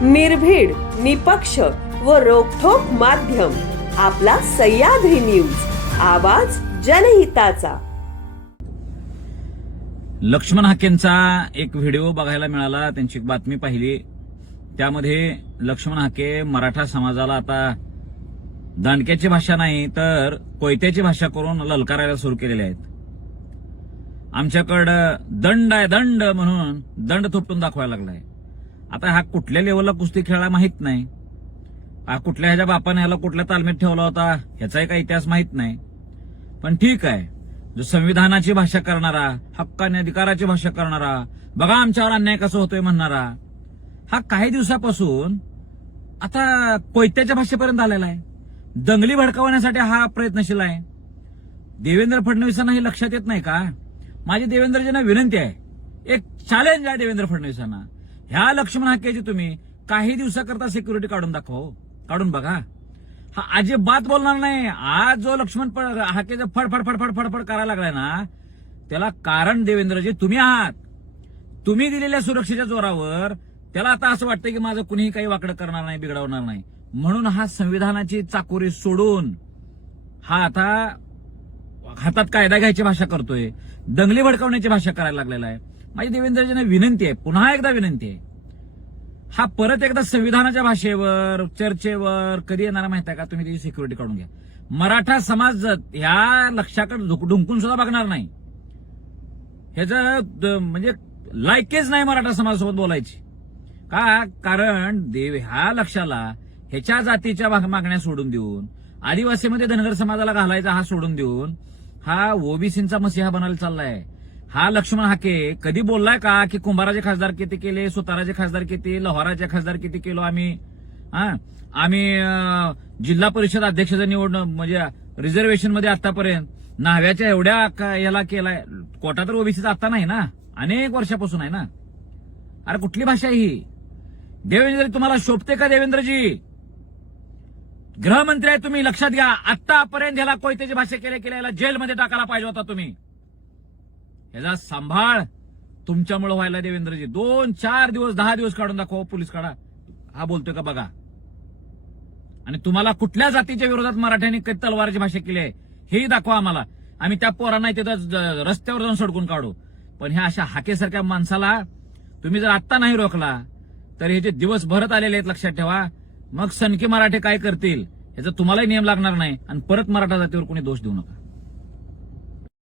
निर्भीड, निपक्ष व रोखठोक माध्यम आपला सह्याद्री न्यूज, आवाज जनहिताचा. लक्ष्मण हाकेंचा एक व्हिडिओ बघायला मिळाला. त्यांची एक बातमी पाहिली. त्यामध्ये लक्ष्मण हाके मराठा समाजाला आता दांडक्याची भाषा नाही तर कोयत्याची भाषा करून ललकारायला सुरू केलेले आहेत. आमच्याकडं दंड आहे, दंड म्हणून दंड थोपटून दाखवायला लागलाय. आता हा कुठल्या लेवलला कुस्ती खेळायला माहित नाही. हा कुठल्या ह्याच्या बापाने ह्याला कुठल्या तालमीत ठेवला होता ह्याचाही काही इतिहास माहित नाही. पण ठीक आहे, जो संविधानाची भाषा करणारा, हक्क आणि अधिकाराची भाषा करणारा, बघा आमच्यावर अन्याय कसं होतोय म्हणणारा, हा काही दिवसापासून आता कोयत्याच्या भाषेपर्यंत आलेला आहे. दंगली भडकावण्यासाठी हा प्रयत्नशील आहे. देवेंद्र फडणवीसांना हे लक्षात येत नाही का? माझी देवेंद्रजींना विनंती आहे, एक चॅलेंज आहे देवेंद्र फडणवीसांना. ह्या लक्ष्मण हाकेची तुम्ही काही दिवसाकरता सिक्युरिटी काढून दाखवा, काढून बघा. हा अजिबात बोलणार नाही. आज जो लक्ष्मण हाकेचं फडफड फडफड फडफड करायला लागलाय ना, त्याला कारण देवेंद्रजी तुम्ही आहात. तुम्ही दिलेल्या सुरक्षेच्या जोरावर त्याला आता असं वाटतं की माझं कुणीही काही वाकडं करणार नाही, बिघडवणार नाही, म्हणून हा संविधानाची चाकोरी सोडून हा आता हातात कायदा घ्यायची भाषा करतोय, दंगली भडकावण्याची भाषा करायला लागलेला आहे. माझी देवेंद्रजींना विनंती आहे, पुन्हा एकदा विनंती आहे, हा परत एकदा संविधानाच्या भाषेवर चर्चेवर कधी येणार माहिती आहे का? तुम्ही त्याची सिक्युरिटी काढून घ्या. मराठा समाज ह्या लक्षाकडे ढुंकून सुद्धा बघणार नाही. ह्याचं म्हणजे लायकीच नाही मराठा समाजासोबत बोलायची. का? कारण ह्या लक्षाला ह्याच्या जातीच्या मागण्या सोडून देऊन, आदिवासीमध्ये धनगर समाजाला घालायचा हा सोडून देऊन हा ओबीसींचा मसिहा बनायला चाललाय. हा लक्ष्मण हाके कधी बोललाय का की कुंभाराचे खासदार किती केले, सुताराचे खासदार किती, लोहाराचे खासदार किती केलो आम्ही, जिल्हा परिषद अध्यक्षाचं निवड म्हणजे रिझर्वेशन मध्ये आतापर्यंत न्हाव्याच्या एवढ्या याला केलाय. कोटा तर ओबीसीचा आता नाही ना, अनेक वर्षापासून आहे ना. अरे कुठली भाषा आहे ही? देवेंद्र तुम्हाला शोभते का? देवेंद्रजी गृहमंत्री आहे तुम्ही, लक्षात घ्या. आतापर्यंत ह्याला कोयत्याची भाषा केल्याला जेलमध्ये टाकायला पाहिजे होता तुम्ही. ह्याचा सांभाळ तुमच्यामुळे व्हायला देवेंद्रजी. 2-4 दिवस 10 दिवस काढून दाखवा, पोलीस काढा. हा बोलतोय का बघा. आणि तुम्हाला कुठल्या जातीच्या विरोधात मराठ्यांनी कधी तलवारची भाषा केली आहे हेही दाखवा आम्हाला. आम्ही त्या पोरांना तिथं रस्त्यावर जाऊन सडकून काढू. पण ह्या अशा हाकेसारख्या माणसाला तुम्ही जर आत्ता नाही रोखला तर हे जे दिवस भरत आलेले आहेत लक्षात ठेवा. मग सनकी मराठे काय करतील ह्याचा तुम्हालाही नियम लागणार नाही आणि परत मराठा जातीवर कोणी दोष देऊ नका.